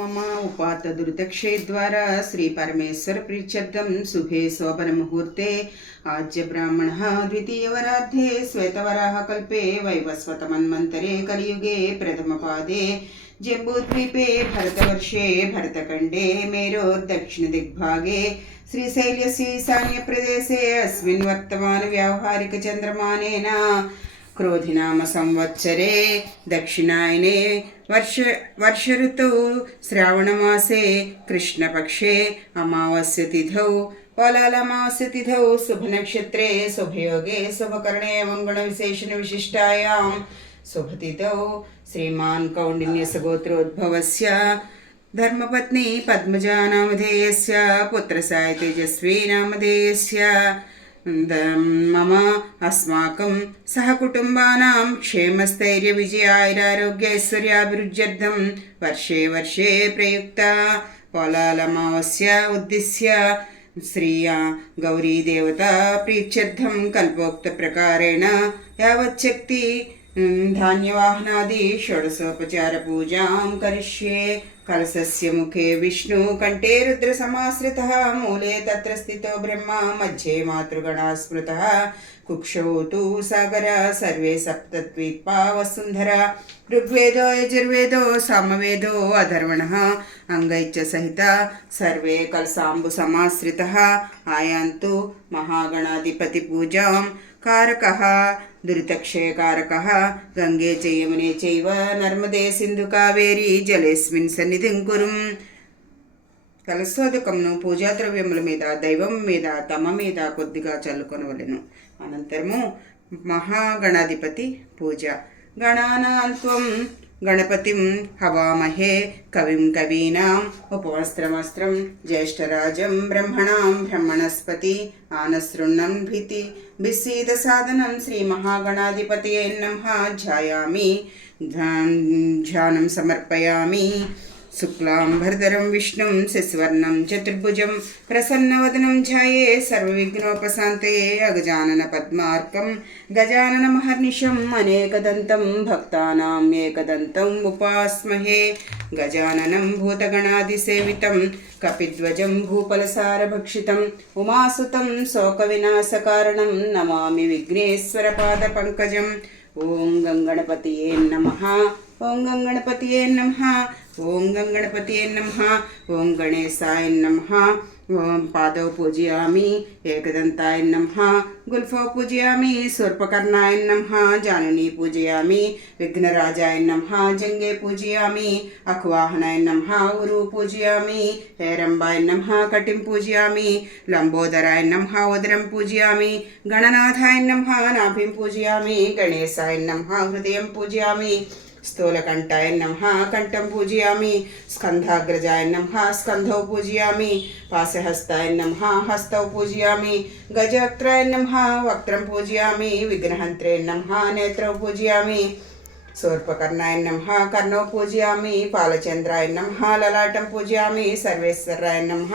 मम उपात दुर्दक्षे द्वारा श्री परमेश्वर प्रीत्यर्थं शुभे शोभन मुहूर्ते आज्य ब्राह्मणः द्वितीयवरार्धे श्वेतवराह कल्पे वैवस्वत मन्वन्तरे कलियुगे प्रथमपादे जम्बूद्वीपे भरतवर्षे भरतखण्डे मेरोर्दक्षिणदिग्भागे श्रीशैल्यस्य ईशान्यप्रदेशे अस्मिन् वर्तमान व्यावहारिकचन्द्रमानेन क्रोधिनाम संवत्सरे दक्षिणायने वर्ष ऋतौ श्रावणमासे कृष्णपक्षे अमावास्य तिथौ पलालमावास्य तिथौ शुभनक्षत्रे शुभयोगे शुभकर्णे मंगलविशेषण विशिष्टायां शुभतिथौ श्रीमान् कौण्डिन्यस्य गोत्रोद्भवस्य धर्मपत्नी पद्मजा नामधेयस्य पुत्रसाय तेजस्वी नामधेयस्य मम अस्माकं सहकुटुम्बानां क्षेमस्थैर्यविजयारोग्यैश्वर्याभिवृद्ध्यर्थं वर्षे वर्षे प्रयुक्ता पलालमावास्या उद्दिश्य श्रिया गौरीदेवता प्रीत्यर्थं कल्पोक्तप्रकारेण यावच्छक्ति धान्यवाहनादि षोडशोपचारपूजां करिष्ये। कलशस्य मुखे विष्णु कंठे रुद्रसमाश्रितः मूले तत्र स्थितो ब्रह्मा मध्ये मातृगणा स्मृतः कुक्षौ तु सागरः सर्वे सप्तद्वीपा वसुन्धरा ऋग्वेदो यजुर्वेदो सामवेदो अधर्वणः अंगैश्च सहिता सर्वे कलशाम्बुसमाश्रितः आयान्तु महागणाधिपतिपूजां कारकः दुरितक्षयकारकः गंगे च यमुने चैव नर्मदे सिंधु कावेरी जलेस्मिन् सन्निधिं कुरुं। కలశోదకంను పూజా ద్రవ్యముల మీద దైవం మీద తమ మీద కొద్దిగా చల్లుకొనవలెను. అనంతరము మహాగణాధిపతి పూజ. గణానాన్త్వం గణపతిం హవామహే కవిం కవీనాం ఉపవస్త్రమస్త్రం జ్యేష్ఠరాజం బ్రహ్మణాం బ్రహ్మణస్పతి ఆనశృణ్వం భీతి బిస్సీద సాధనం శ్రీ మహాగణాధిపతయే నమః ధ్యాయామి ధ్యానం సమర్పయామి. శుక్లాంబరధరం విష్ణుం శశివర్ణం చతుర్భుజం ప్రసన్నవదనం ధ్యాయే సర్వవిఘ్నోపశాంతయే అగజానన పద్మార్కం గజానన మహర్నిశం అనేకదంతం భక్తానాం ఏకదంతం ఉపాస్మహే. గజాననం భూతగణాదిసేవితం కపిధ్వజం భూపలసారభక్షితం ఉమాసుతం శోకవినాశకారణం నమామి విఘ్నేశ్వరపాద పంకజం. ఓం గంగణపతియే నమః. ఓం గంగణపతియే నమః. ఓం గంగణపతియే నమః. ఓం గణేశాయ నమః. ఓం పాదౌ పూజయామి ఏకదంతాయ నమః. గుల్ఫౌ పూజయామి శూర్పకర్ణాయ నమః. జానుని పూజయామి విఘ్నరాజాయ నమః. జంగే పూజయామి అఖ్వాహనాయ నమః. ఉరు పూజయామి హేరంబాయ నమః. కటిం పూజయామి లంబోదరాయ నమః. ఉదరం పూజయామి గణనాథాయ నమః. నాభిం పూజయామి గణేశాయ నమః. హృదయం పూజయామి స్థూలకంఠాయ నమః. కంఠం పూజయామి స్కంధాగ్రజాయ నమః. స్కంధౌ పూజయామి పాశహస్తాయ నమః. హస్తౌ పూజయామి గజవక్త్రాయ నమః. వక్త్రం పూజయామి విఘ్నహంత్రే నమః. నేత్రౌ పూజయామి శూర్పకర్ణాయ నమః. కర్ణౌ పూజయామి పాలచంద్రాయ నమః. లలాటం పూజయామి సర్వేశ్వరాయ నమః.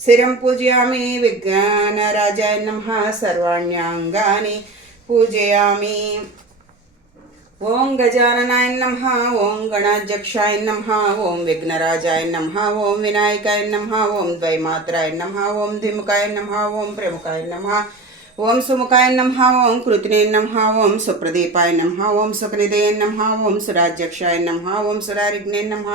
శిరం పూజయామి విఘ్నరాజాయ నమః. సర్వాణ్యాంగాని పూజయామి. ఓం గజాననాయ నమః. ఓం గణాధ్యక్షాయ నమః. ఓం విఘ్నరాజాయ నమః. ఓం వినాయకాయ నమః. ఓం ద్వైమాత్రాయ నమః. ఓం ధిముఖాయ నమః. ఓం ప్రముఖాయ నమః. ఓం సుముఖాయ నమః. ఓం కృతినే నమః. ఓం సుప్రదీపాయ నమః. ఓం సుఖనిధయ నమః. ఓం సురాధ్యక్షాయ నమః. ఓం సురారిగ్నే నమః.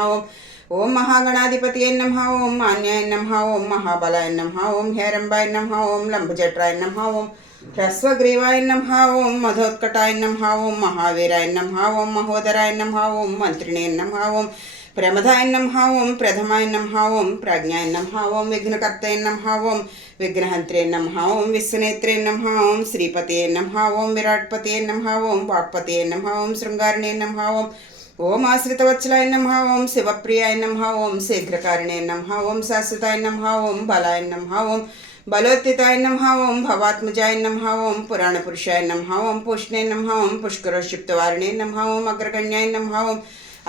ఓం మహాగణాధిపతియే నమః. ఓం మాన్యాయ నమః. ఓం మహాబలాయ నమః. ఓం హేరంబాయ నమః. ఓం లంబుజట్రాయ నమః. ఓం హ్రస్వగ్రీవాయ నమః. ఓం మధోత్కటాయ నమః. ఓం మహావీరాయ నమః. ఓం మహోదరాయ నమః. ఓం మంత్రిణే నమః. ఓం ప్రమదాయ నమః. ఓం ప్రథమాయ నమః. ఓం ప్రజ్ఞాయ నమః. ఓం విఘ్నకర్తయ నమః. ఓం విఘ్నహంత్రే నమః. ఓం విశ్వనేత్రే నమః. ఓం శ్రీపతయే నమః. ఓం విరాట్పతయే నమః. ఓం వాక్పతయే నమః. ఓం శృంగారిణే నమః. ఓం ఓం ఆశ్రితవత్సలాయ నమః. ఓం శివప్రియాయ నమః. ఓం శీఘ్రకారిణే నమః. ఓం శాశ్వతాయ నమః. ఓం బలాయ నమః. ఓం బలోత్తితాయ నమః. ఓం భవాత్మజాయ నమః. ఓం పురాణపురుషాయ నమః. ఓం పూష్ణే నమః. ఓం పుష్కరోక్షిప్తవారిణే నమః. ఓం అగ్రగణ్యాయ నమః. ఓం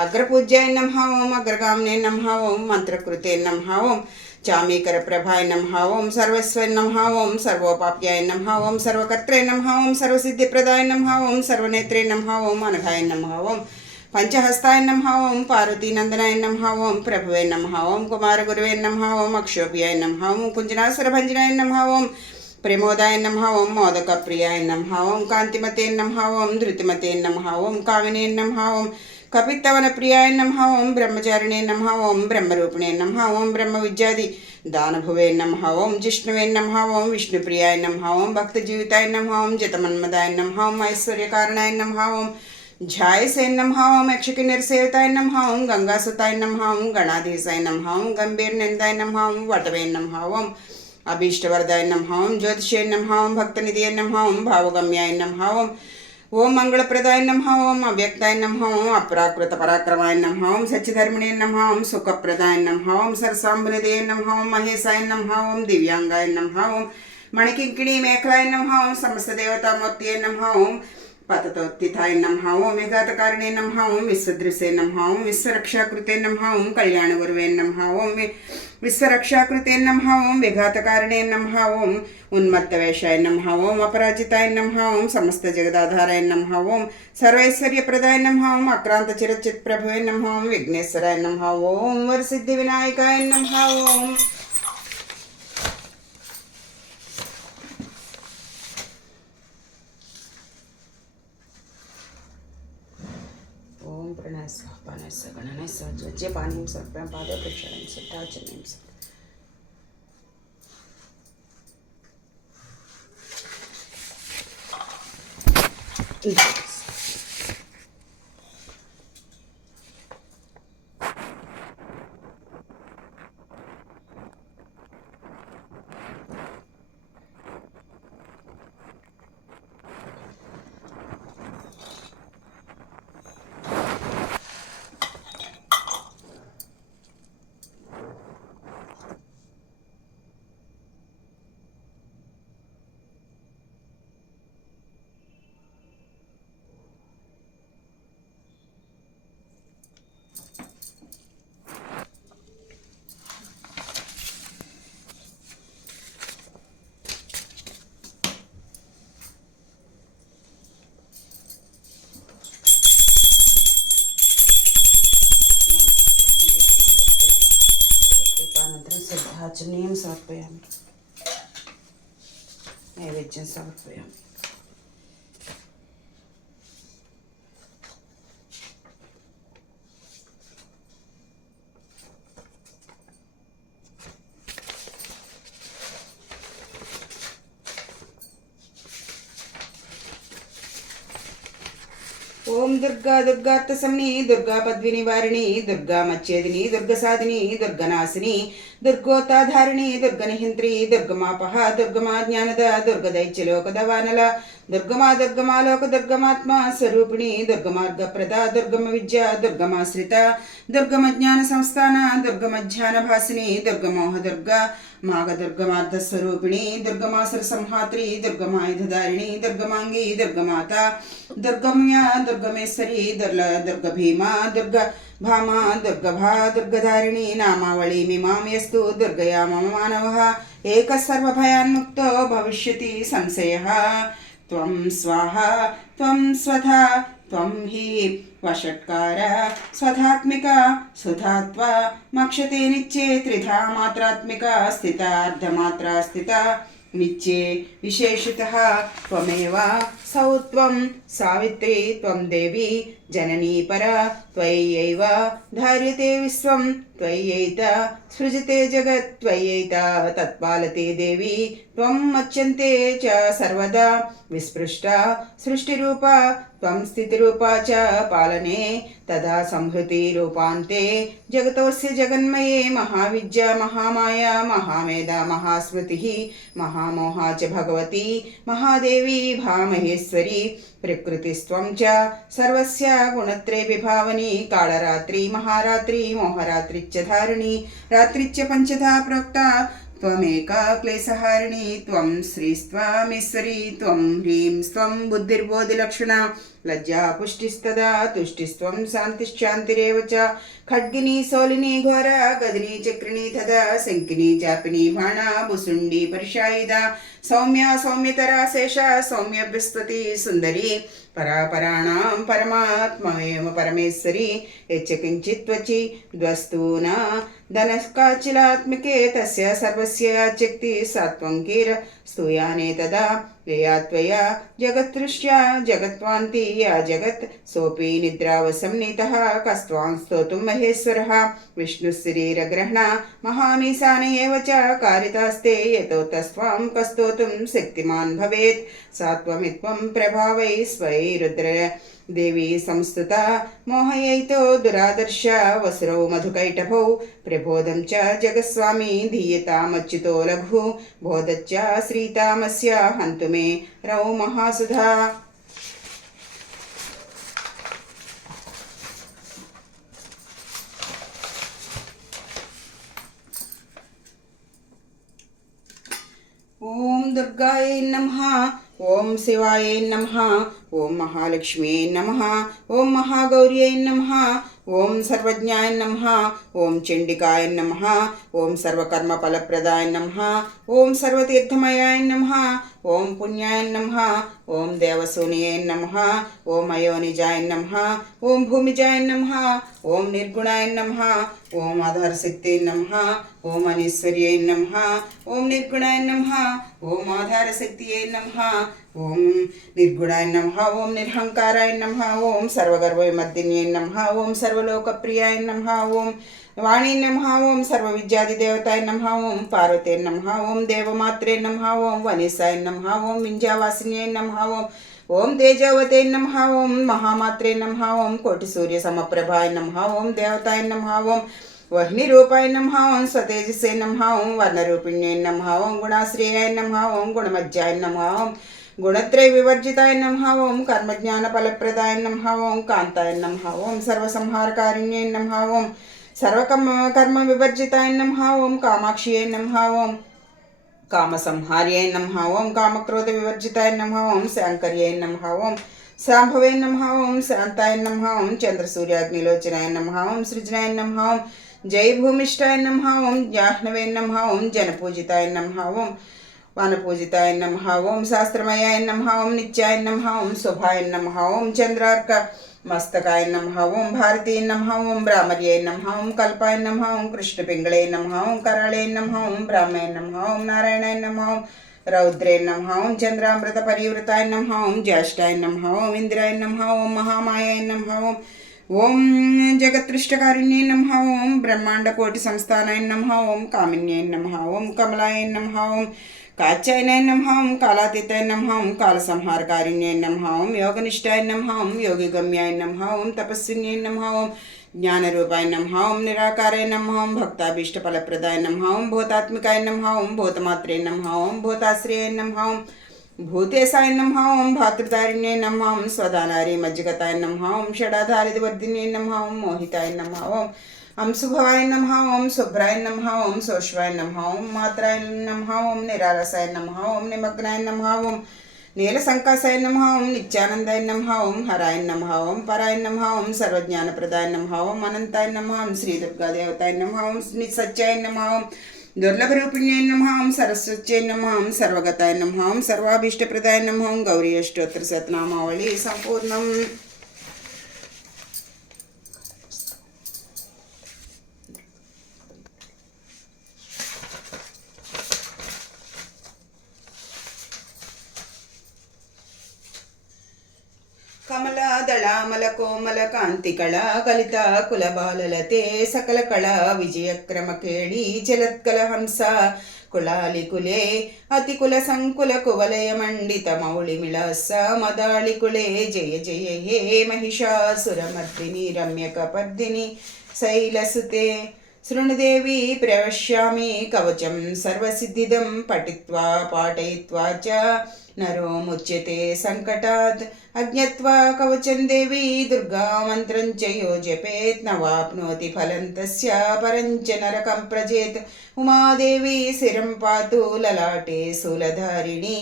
అగ్రపూజ్యాయ నమః. ఓం అగ్రగామినే నమః. ఓం మంత్రకృతే నమః. ఓం చామీకర ప్రభాయ నమః. ఓం సర్వస్వై నమః. ఓం సర్వోపాప్యాయ నమః. ఓం సర్వకర్త్రే నమః. ఓం సర్వసిద్ధిప్రదాయ నమః. ఓం సర్వనేత్రే నమః. ఓం అనఘాయ నమః. ఓం పంచహస్తాయ నమః ఓం పార్వతీనందనాయ నమః ఓం ప్రభువే నమః ఓం కుమారగురువే నమః ఓం అక్షోభ్యాయ నమః ఓం కుంజనాసురభంజనాయ నమః ఓం ప్రమోదాయ నమః ఓం మోదకప్రియాయ నమః ఓం కాంతిమతే నమః ఓం ధృతిమతే నమః ఓం కామినే నమః ఓం కపిత్తవనప్రియాయ నమః ఓం బ్రహ్మచారిణే నమః ఓం బ్రహ్మరూపిణే నమః ఓం బ్రహ్మ విద్యాది దానభువే నమః ఓం జిష్ణువే నమః ఓం విష్ణుప్రియాయ నమః ఓం భక్తజీవితాయ నమః ఓం జతమన్మదాయ నమః ఓం ఐశ్వర్యకారణాయ నమః ఓం ఝాయసే నమః ఓం యక్షకిన్నరసేవతాయ నమః ఓం గంగాసుతాయ నమః ఓం గణాధీశాయ నమః ఓం గంభీర్నందాయ నమః ఓం వటవే నమః ఓం అభీష్టవరదాయ నమః ఓం జ్యోతిషే నమః ఓం భక్తనిధియే నమః ఓం భావగమ్యాయ నమః ఓం మంగళప్రదాయ నమః ఓం అవ్యక్తాయ నమః ఓం అప్రాకృత పరాక్రమాయ నమః ఓం సత్యధర్మిణే నమః ఓం సుఖప్రదాయ నమః ఓం సరసాంబునిదే నమః ఓం మహేశాయ నమః ఓం దివ్యాంగాయ నమః ఓం మణికింకిణీ మేఖలాయ నమః ఓం సమస్త దేవతామూర్తియే నమః ఓం పతతోత్థితాయ నమః ఓం విఘాతకారిణే నమః ఓం విశ్వదృశే నమః ఓం విశ్వరక్షాకృతే నమః ఓం కళ్యాణగురువే నమః ఓం విశ్వరక్షాకృతే నమః ఓం విఘాతకారిణే నమః ఓం ఉన్మత్తవేషాయ నమః ఓం అపరాజితాయ నమః ఓం సమస్త జగదాధారాయ నమః ఓం సర్వైశ్వర్యప్రదాయ నమః ఓం అక్రాంత చిరచిత్ ప్రభువే నమః ఓం విఘ్నేశ్వరాయ నమః ఓం వరసిద్ధి వినాయకాయ నమః ఓం ఓం ప్రణయస్వ పానస్వ గణనస్వ జ్వజ్యపానీం సమర్పయామి పాదప్రక్షాళనం సిద్ధాచరణం సిద్ధాచరణీయం సమర్పయామి నైవేద్యం సమర్పయామి ఓం దుర్గా దుర్గార్థసమిని దుర్గా పద్వినివారిణి దుర్గా మచ్చేదిని దుర్గసాదిని దుర్గనాశిని దుర్గోతాధారిణి దుర్గనిహింత్రి దుర్గమాపహ దుర్గమా జ్ఞానద దుర్గదైత్యలోకద వానల దుర్గమా దుర్గమాలోక దుర్గమాత్మ స్వరూపిణి దుర్గమార్గప్రద దుర్గమ విద్య దుర్గమాశ్రిత దుర్గమ జ్ఞాన సంస్థాన దుర్గమధ్యాన భాసిని దుర్గమోహ దుర్గా మాఘ దుర్గమార్ధస్వరూపిణి దుర్గమాసుర సంహాత్రి దుర్గమాయుధధారిణి దుర్గమాంగి దుర్గమాత దుర్గమ్య దుర్గమేశ్వరి దుర్గభీమా దుర్గ భామా దుర్గభా దుర్గధారిణి నామావళి మిమాం యస్తు దుర్గయా మమ మానవః ఏక సర్వభయాన్ముక్తో భవిష్యతి సంశయః త్వం స్వాహా త్వం స్వధా త్వం హి వషట్కార స్వధాత్మిక సుధాత్వ మక్షతే నిత్యే త్రిధా మాత్రాత్మిక స్థిత అర్ధమాత్రా స్థిత నిత్యే విశేషితః త్వమేవ సౌ త్వం సావిత్రి త్వం దేవి జననీ పరా త్వయ్యైవ ధార్యతే విశ్వం త్వయ్యైత సృజతే జగత్ త్వయ్యైత తత్పాలతే దేవి త్వం మచ్యంతే చ సర్వదా విస్పృష్ట సృష్టిరూపా త్వం స్థితిరూపా చ పాలనే తదా సంహృతి రూపాంతే జగతోస్య జగన్మయే మహావిద్యా మహామాయా మహామేధ మహాస్మృతి మహామోహా చ భగవతి మహాదేవి భామహేశ్వరి ప్రకృతిస్త్వం చ సర్వస్య గుణత్రే విభావని కాళరాత్రి మహారాత్రి మోహరాత్రిచ్చ ధారిణి రాత్రిచ్చ పంచధా ప్రోక్త త్వమేకా క్లేశహారిణి త్వం శ్రీస్త్వామీశ్వరి త్వం హ్రీం స్త్వం బుద్ధిర్బోధిలక్షణ लज्जा पुष्टिस्तदा तुष्टिस्त्वं शान्तिश्चान्तिरेव च खड्गिनी सोलिनी घोर गदिनी चक्रिणी तदा शङ्किनी चापिनी बाणा भुसुण्डी परिशायिदा सौम्या सौम्यतरा शेषा सौम्यभ्यस्तति सुन्दरी परापराणां परमात्ममेव परमेश्वरी यच्च किञ्चित्त्वचि द्वस्तूना धनकाचिलात्मिके तस्य सर्वस्य याच्यक्ति सात्वं कीर स्तूयाने तदा यया त्वया जगत्तृष्या जगत्वान्ति या जगत् सोऽपि निद्रावसंनीतः कस्त्वां स्तोतुं महेश्वरः विष्णुशरीरग्रहणा महामीशान एव च कारितास्ते यतो तस्त्वां कस्तोतुं शक्तिमान् भवेत् सात्वमित्वं प्रभावै स्वै रुद्र देवी संस्तुता मोहयैतो दुरादर्श वसुरौ मधुकैटभौ प्रबोधं च जगस्वामी धीयतामच्युतो लघु बोधच्च श्रीतामस्य हन्तु मे रौ महासुधा। ओम दुर्गायै नमः, ओम शिवाय नमः, ओम महालक्ष्म्यै नमः, ओम महागौर्यै नमः, ओम सर्वज्ञाय नमः, ओम चंडिकाय नमः, ओम सर्वकर्मफलप्रदाय नमः, ओम सर्वतीर्थमयाय नमः, ओम पुण्याय नमः, ओम देवसूनये नमः, ओम अयोनिजाय नमः, ओम भूमिजाय नमः, ओम निर्गुणाय नमः, ओम आधारशक्ति नमः, ओम अनीश्वर्यै नमः, ओम निर्गुणाय नमः, ओम आधारशक्तिये नमः, ओम निर्गुणाय नमः, ओम निरहंकाराय नमः, ओम सर्वगर्वमर्दिन्यै नमः, ओम सर्वलोकप्रियाय नमः, ओम वाणी नमः, ओम सर्वविद्यादिदेवताय नमः, ओम पार्वते नमः, ओम देवमात्रे नमः, ओम वनिसाय नमः, ओम विंध्यावासिन्यै नमः, ओम तेजवते नमः, ओम महामात्रे नमः, ओम कोटिसूर्यसमप्रभाय नमः, ओम देवताय नमः, ओम वह्नि रूपाय नमः, ओम स्वतेजसे नमः, ओम वर्णरूपिण्यै नमः, ओम गुणाश्रयाय नमः, ओम गुणमज्जाय नमः, ओम गुणत्रय विवर्जिताय नमः, ओम कर्मज्ञानफलप्रदाय नमः, ओम कांताय नमः, ओम सर्वसंहारकारिण्यै नमः, ओम सर्वकर्म विवर्जिताय नमः, ओम कामाक्ष्यै नमः, ओम कामसंहार्यै नमः, ओम कामक्रोध विवर्जिताय नमः, ओम शांकर्यै नमः, ओम शांभवे नमः, ओम शांताय नमः, ओम चंद्रसूर्याग्निलोचनाय नमः, ओम सृजनाय नमः, ओम जय भूमिष्ठाय नमः, ओम जाह्नवे नमः, ओम जनपूजिताय नमः, ओम वनपूजिताय नमः, ओम शास्त्रमयाय नमः, ओम नित्याय नमः, ओम शोभाय नमः, ओम चंद्रार्क मस्तकाय नमः, ओम भारतीय नमः, ओम ब्राह्मर्यै नमः, ओम कल्पाय नमः, ओम कृष्णपिंगले नमः, ओम कराळे नमः, ओम ब्राह्मणे नमः, ओम नारायणाय नमः, ओम रौद्रे नमः, ओम चंद्रामृत परिवृताय नमः, ओम ज्येष्ठाय नमः, ओम इंद्राय नमः, ओम महामायाय नमः, ओम जगत्पृष्ठकारिण्यै नमः, ओम ब्रह्मांडकोटि संस्थानाय नमः, ओम कामिन्यै नमः, ओम कमलाय नमः, ओम काचायनाय नमः, ओम कालातीताय नमः, ओम कालसंहारकारिण्यै नमः, ओम योगनिष्ठाय नमः, ओम योगिगम्याय नमः, ओम तपस्विन्यै नमः, ओम ज्ञानरूपाय नमः, ओम निराकाराय नमः, ओम भक्ताभीष्टफलप्रदाय नमः, ओम भूतात्मिकाय नमः, ओम भूतमात्रे नमः, ओम भूताश्रयाय नमः, ओम भूतेशाय नमः, ओम भातृतारिण्यै नमः, ओम स्वदानारि मज्जगताय नमः, ओम षडाधारितवर्धिन्यै नमः, ओम मोहिताय नमः, ओम अंशुभवाय नमः, ओम शुभ्राय नमः, ओम सोष्वाय नमः, ओम मात्राय नमः, ओम निरालसाय नमः, ओम निमग्नाय नमः, ओम नीलसंकासाय नमः, ओम नित्यानंदाय नमः, ओम हराय नमः, ओम पराय नमः, ओम सर्वज्ञानप्रदाय नमः, ओम अनंताय नमः, ओम श्री दुर्गा देवताय नमः, ओम निसच्चाय नमः, ओम दुर्लभरूपिण्यै नमः, ओम सरस्वत्यै नमः, ओम सर्वगताय नमः, ओम सर्वाभीष्टप्रदाय नमः, ओम गौरी अष्टोत्तर शतनामावली संपूर्णम्। कमलादलामल कोमल कांतिकला कलिता कुलबाललते सकल कला विजयक्रम केळी जलत्कल हंस कुलालिकुले अतिकुल संकुल कुवलय मंडित मौलिमिळस मदाळिकुले जय जय हे महिषासुरमर्दिनि रम्यकपर्दिनि शैलसुते शृणुदेवी प्रवक्ष्यामि कवचं सर्वसिद्धिदं पठित्वा पाठयित्वा च నరో ముచ్యతే సంకటాత్ అజ్ఞత్వా కవచం దేవి దుర్గా మంత్రం చ యో జపేత్ నవాప్నోతి ఫలం తస్య పరంచ నరకం ప్రజేత్ ఉమాదేవి శిరం పాతు లలాటే శూలధారిణి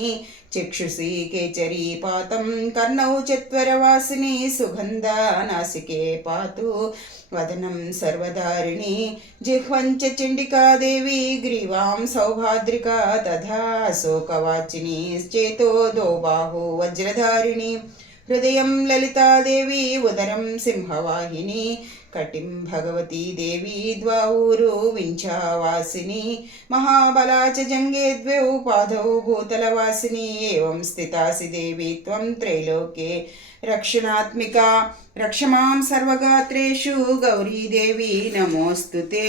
చక్షుషి కేచరీ పాతం కర్ణౌ చత్వరవాసిని సుగంధా నాసికే పాతు వదనం సర్వధారిణి జిహ్వంచ చండికాదేవి గ్రీవాం సౌభాద్రికా తథా శోకవాచిని చేతో దోబాహు వజ్రధారిణి హృదయం లలితాదేవి ఉదరం సింహవాహిని కటిం భగవతీ దేవి ద్వాఊరు వింఛావాసిని మహాబలా చ జంగే ద్వౌ పాదౌ భూతలవాసిని ఏవం స్థితాసి దేవి త్వం త్రైలోక్యే రక్షణాత్మికా రక్షమాం సర్వగాత్రేషు గౌరీదేవి నమోస్తుతే.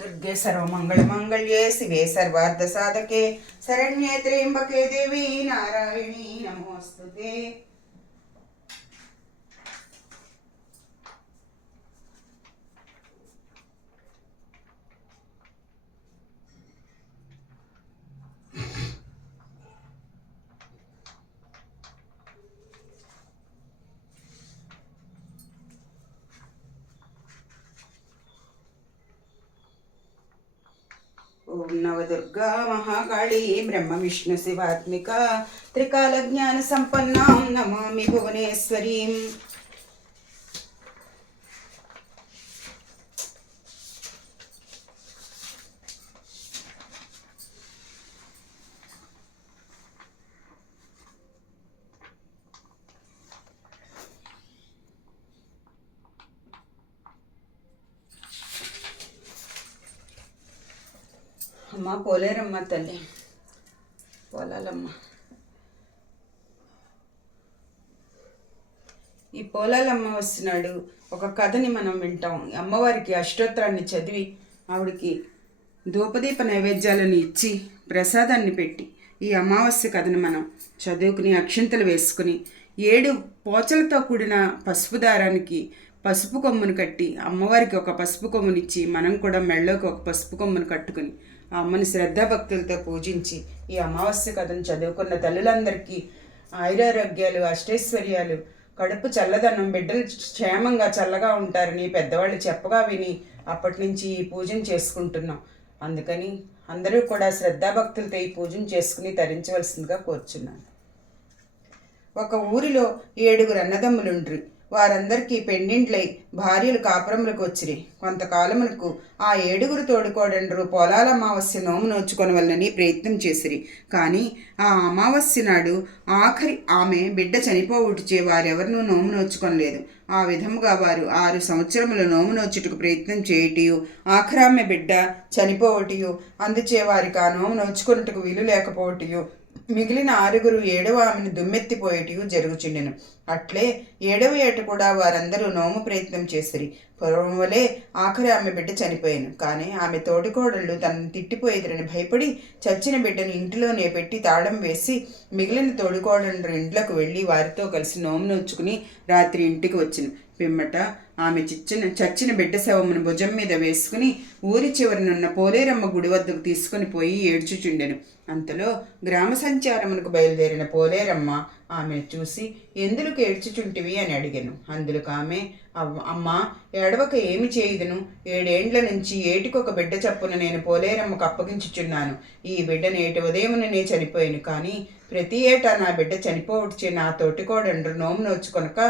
దుర్గే సర్వమంగళమాంగళ్యే శివే సర్వార్థసాధకే శరణ్యే త్ర్యంబకే దేవి నారాయణీ నమోస్తుతే. ఓం నవదుర్గా మహాకాళీ బ్రహ్మ విష్ణు శివాత్మిక త్రికాల జ్ఞాన సంపన్నాం నమామి భువనేశ్వరీం. అమ్మ పోలేరమ్మ తల్లి, పోలాలమ్మ. ఈ పోలాలమ్మ వస్తున్నాడు ఒక కథని మనం వింటాం. అమ్మవారికి అష్టోత్తరాన్ని చదివి ఆవిడికి ధూపదీప నైవేద్యాలను ఇచ్చి ప్రసాదాన్ని పెట్టి ఈ అమావాస్య కథను మనం చదువుకుని అక్షింతలు వేసుకుని 7 పోచలతో కూడిన పసుపు దారానికి పసుపు కొమ్మును కట్టి అమ్మవారికి ఒక పసుపు కొమ్మునిచ్చి మనం కూడా మెళ్ళలోకి ఒక పసుపు కొమ్మును కట్టుకుని ఆ అమ్మని శ్రద్ధాభక్తులతో పూజించి ఈ అమావాస్య కథను చదువుకున్న తల్లులందరికీ ఆయురారోగ్యాలు అష్టైశ్వర్యాలు కడుపు చల్లదనం బిడ్డలు క్షేమంగా చల్లగా ఉంటారని పెద్దవాళ్ళు చెప్పగా విని అప్పటి నుంచి ఈ పూజను చేసుకుంటున్నాం. అందుకని అందరూ కూడా శ్రద్ధాభక్తులతో ఈ పూజను చేసుకుని తరించవలసిందిగా కోరుచున్నాను. ఒక ఊరిలో 7 అన్నదమ్ములుండ్రి. వారందరికీ పెండిండ్లై భార్యలు కాపురములకు వచ్చిరి. కొంతకాలమునకు ఆ 7 తోడుకోడండ్రు పోలాల అమావాస్య నోము నోచుకొనవలనని ప్రయత్నం చేసిరి. కానీ ఆ అమావాస్య నాడు ఆఖరి ఆమె బిడ్డ చనిపోవుటిచే వారెవరినూ నోము నోచుకొనలేదు. ఆ విధముగా వారు 6 సంవత్సరముల నోము నోచుటకు ప్రయత్నం చేయుటియు ఆఖరామె బిడ్డ చనిపోవటియు అందుచే వారికి ఆ నోము నోచుకొనుటకు వీలు లేకపోవటియు మిగిలిన 6 7వ ఆమెను దుమ్మెత్తిపోయేటియు జరుగుచుండెను. అట్లే 7వ ఏట కూడా వారందరూ నోము ప్రయత్నం చేసిరి. పూర్వం వలె ఆఖరి ఆమె బిడ్డ చనిపోయాను. కానీ ఆమె తోటికోడళ్ళు తనను తిట్టిపోయేదని భయపడి చచ్చిన బిడ్డను ఇంటిలోనే పెట్టి తాళం వేసి మిగిలిన తోడుకోడళ్ళు ఇంట్లోకి వెళ్ళి వారితో కలిసి నోము నోచుకుని రాత్రి ఇంటికి వచ్చిన పిమ్మట ఆమె చచ్చిన బిడ్డ శవమును భుజం మీద వేసుకుని ఊరి చివరినున్న పోలేరమ్మ గుడి వద్దకు తీసుకుని పోయి ఏడ్చుచుండెను. అంతలో గ్రామ సంచారమునకు బయలుదేరిన పోలేరమ్మ ఆమెను చూసి ఎందుకు ఏడ్చుచుంటివి అని అడిగాను. అందులకు ఆమె అమ్మా ఏడవక ఏమి చేయుదును, 7 ఏండ్ల నుంచి ఏటికొక బిడ్డ చప్పున నేను పోలేరమ్మకు అప్పగించుచున్నాను. ఈ బిడ్డ నేటి ఉదయముననే చనిపోయాను. కానీ ప్రతి ఏటా నా బిడ్డ చనిపోవచ్చే నా తోటికోడండ్రు నోము నోచుకొనక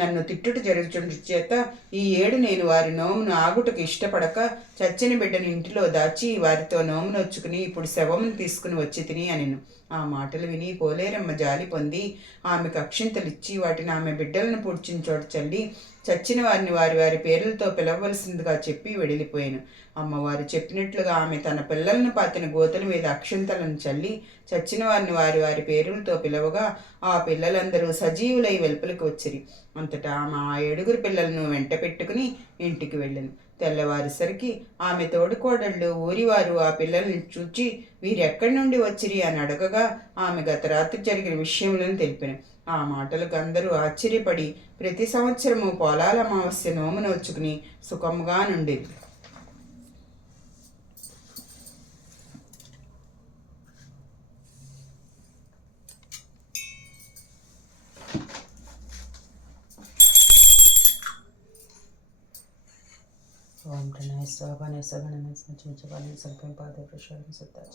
నన్ను తిట్టుట జరుగుచుండు చేత ఈ 7 నేను వారి నోమును ఆగుటకు ఇష్టపడక చచ్చిన బిడ్డను ఇంటిలో దాచి వారితో నోము నోచుకుని ఇప్పుడు శవమును తీసుకుని వచ్చి తిని అనెను. ఆ మాటలు విని పోలేరమ్మ జాలి పొంది ఆమెకు అక్షింతలిచ్చి వాటిని ఆమె బిడ్డలను పూడ్చిన చోట చల్లి చచ్చిన వారిని వారి వారి పేర్లతో పిలవలసిందిగా చెప్పి వెడిలిపోయాను. అమ్మవారు చెప్పినట్లుగా ఆమె తన పిల్లలను పాతిన గోతుల మీద అక్షింతలను చల్లి చచ్చిన వారిని వారి వారి పేరులతో పిలవగా ఆ పిల్లలందరూ సజీవులై వెలుపలికి వచ్చిరి. అంతటా ఆమె ఆ 7 పిల్లలను వెంట పెట్టుకుని ఇంటికి వెళ్ళాను. తెల్లవారేసరికి ఆమె తోడుకోడళ్ళు ఊరివారు ఆ పిల్లల్ని చూచి వీరెక్కడి నుండి వచ్చిరి అని అడగగా ఆమె గత రాత్రి జరిగిన విషయములను తెలిపిన. ఆ మాటలకు అందరూ ఆశ్చర్యపడి ప్రతి సంవత్సరము పొలాల అమావాస్య నోము నోచుకుని సుఖముగా నుండేది. ఓం ప్రణయ స్వాభానయ సగణన సంచవాలయ సంకం పాదే ప్రశాంత సత్తాచ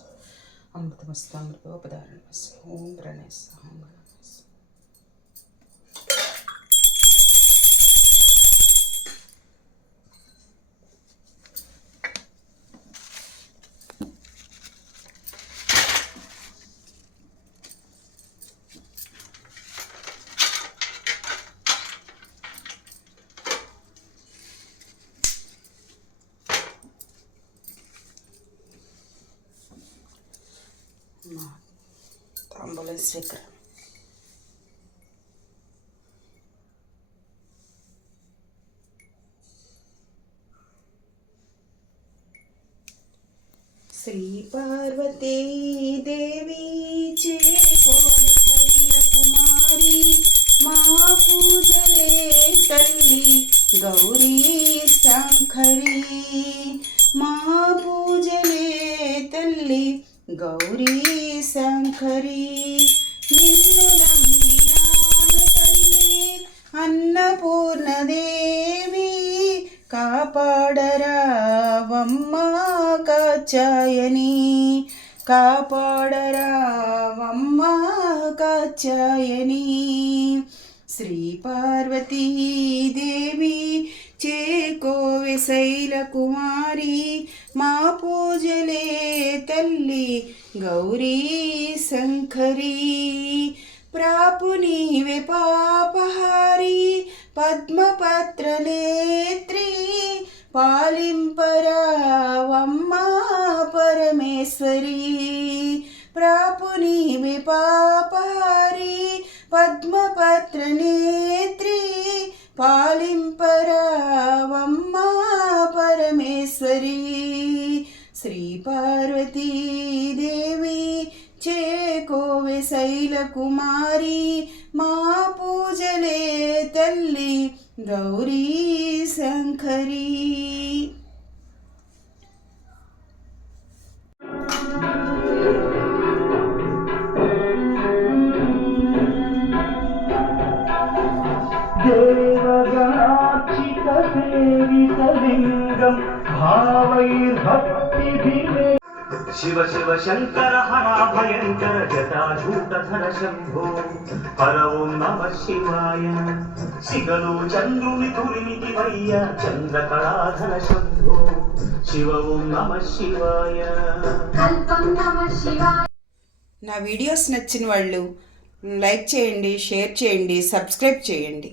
అమృతమస్తామృతోపదారణ ఓం ప్రణయ ఓం తాంబూలం స్వీకరణ. శ్రీ పార్వతీ దేవి చేకోని శైలకుమారి మా పూజలే తల్లి గౌరీ శంకరి మా పూజలే తల్లి గౌరీ శంకరి నిన్ను నమ్మినాను తల్లి అన్నపూర్ణదేవి కాపాడరావమ్మ కాచాయని కాపాడరావమ్మ కాచాయని శ్రీ పార్వతీ దేవి చేకోవె శైలకుమారి మా పూజలే తల్లి గౌరీ శంకరి ప్రాపు నీవే పాపహారి పద్మపత్ర నేత్రి పాలింపరావమ్మ పరమేశ్వరి ప్రాపు నీవే పాపహారి పద్మపత్ర నేత్రి పాలింపరావమ్మ పరమేశ్వరి శ్రీ పార్వతీ దేవి చేకోవె శైలకుమారి మా పూజలే తల్లి గౌరీ శంకరి దేవగణార్చిత సేవితలింగం భావైర్భక్తిభిరే శివ శివ శంకర హర భయంకర జటాజూటధర శంభో హర ఓం నమ శివాయ శిగలు చంద్రుని తురిమికి వయ్య చంద్రకళాధర శంభో శివ ఓం నమ శివాయ. నా వీడియోస్ నచ్చిన వాళ్ళు లైక్ చేయండి, షేర్ చేయండి, సబ్స్క్రైబ్ చేయండి.